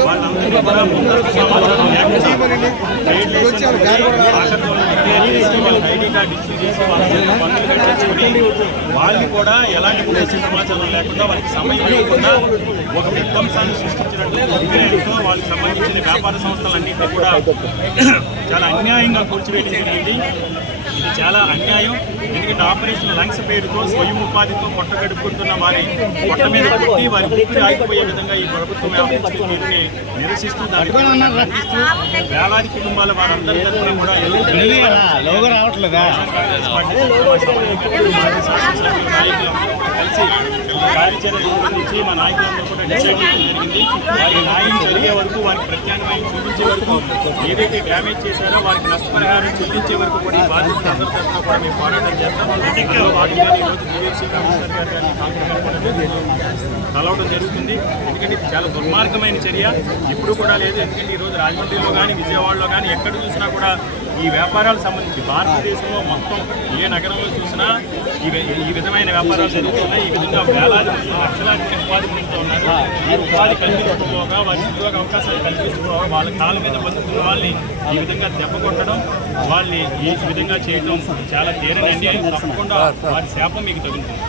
వాళ్ళందరినీ కూడా ముందస్తు సమాచారం వాళ్ళు కూడా ఎలాంటి ముందస్తు సమాచారం లేకుండా వాళ్ళకి సమయం లేకుండా ఒక విధ్వంసాన్ని సృష్టించినట్లు వాళ్ళకి సంబంధించిన వ్యాపార సంస్థలన్నింటినీ కూడా చాలా అన్యాయంగా కూల్చివేయడం జరిగింది ఇది చాలా అన్యాయం ఎందుకంటే ఆపరేషన్ లంగ్స్ పేరుతో స్వయం ఉపాధితో పొట్ట గడుపుకుంటున్న వారి పొట్ట మీద కొట్టి వారి ఊపిరి ఆగిపోయే విధంగా ఈ ప్రభుత్వం వ్యవహరించిన తీరుని నిరసిస్తూ దానికి వేలాది కుటుంబాల వారందరి తరఫున కూడా రావట్లేదా? కలిసి కార్యాచరణ రూపొందించి మా నాయకులందరూ కూడా డిసైడ్ చేయడం జరిగింది. వారికి న్యాయం జరిగే వరకు వారికి ప్రత్యామ్నాయం చూపించే వరకు ఏదైతే డ్యామేజ్ చేశారో వారికి నష్టపరిహారం చెల్లించే వరకు కూడా ఈ బాధ్యత అందరి తరఫున కూడా మేము పోరాటం చేస్తాం. ఈరోజు కమిషనర్ గారు కానీ కలవడం జరుగుతుంది. ఎందుకంటే చాలా దుర్మార్గమైన చర్య. ఇప్పుడు కూడా లేదు. ఎందుకంటే ఈరోజు రాజమండ్రిలో కానీ విజయవాడలో కానీ ఎక్కడ చూసినా కూడా ఈ వ్యాపారాలకు సంబంధించి భారతదేశంలో మొత్తం ఏ నగరంలో చూసినా ఈ విధమైన వ్యాపారాలు జరుగుతున్నాయి. ఈ విధంగా వేలాది లక్షలాది ఉపాధి పొందుతూ ఉన్నారు. ఈ ఉపాధి కల్పించుకోగా వారి ఉద్యోగ అవకాశాలు కల్పించుకోగా వాళ్ళ కాళ్ళ మీద బతుకున్న వాళ్ళని ఈ విధంగా దెబ్బ కొట్టడం వాళ్ళని ఈ విధంగా చేయడం చాలా తీరనండి తప్పకుండా వారి శాపం మీకు తగులుతుంది.